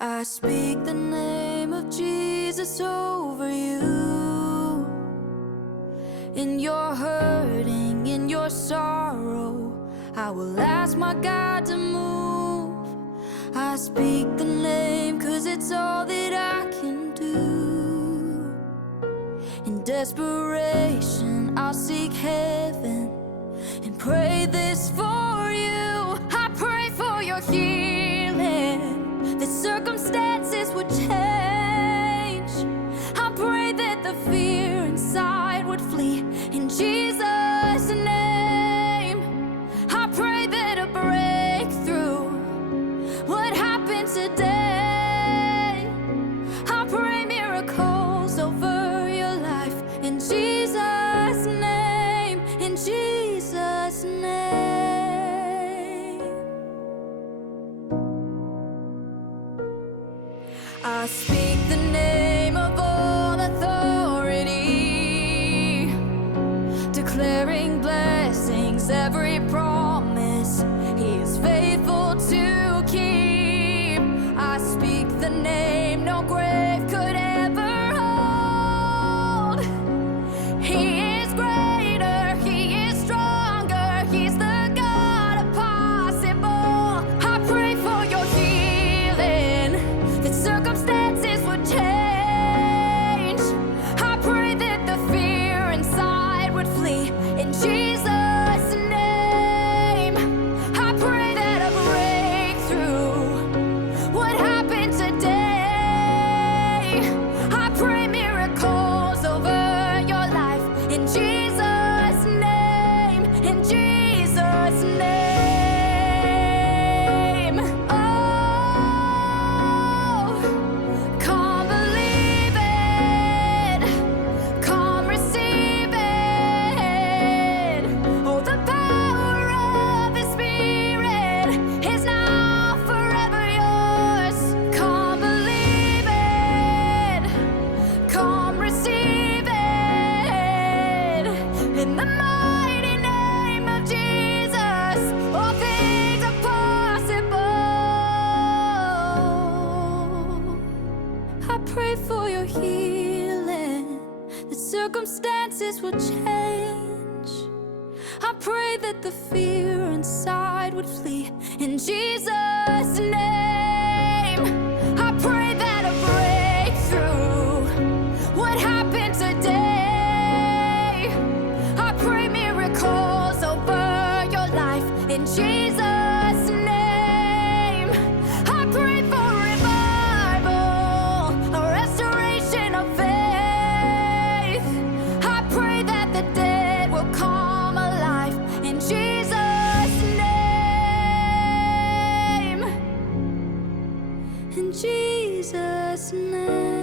I speak the name of Jesus over you. In your hurting, in your sorrow, I will ask my God to move. I speak the name 'cause it's all that I can do. In desperation, I'll seek heaven and pray this for you. I pray for your healing, that circumstances would change. I pray that the fear inside would flee in Jesus' name. I pray that a breakthrough would happen today. I pray miracles over your life in Jesus' name, in Jesus' name. I speak the name of all authority, declaring blessings, every promise He is faithful to keep. I speak the name no grave could ever hold. He is greater, He is stronger, He's the God of possible. I pray for your healing, that circumstances would change. I pray that the fear inside would flee in Jesus' name. I pray that a breakthrough would happen today. I pray miracles over your life in Jesus' name, in Jesus' name. Oh, come believe it, come receive it. Oh, the power of His Spirit is now forever yours. Come believe it, come receive it. In the mighty name of Jesus, all things are possible. I pray for your healing, that circumstances will change. I pray that the fear inside would flee in Jesus' name. I pray that a breakthrough would happen today. I pray miracles over your life in Jesus' name. I pray for revival, a restoration of faith. I pray that the dead will come alive in Jesus' name. In Jesus' name.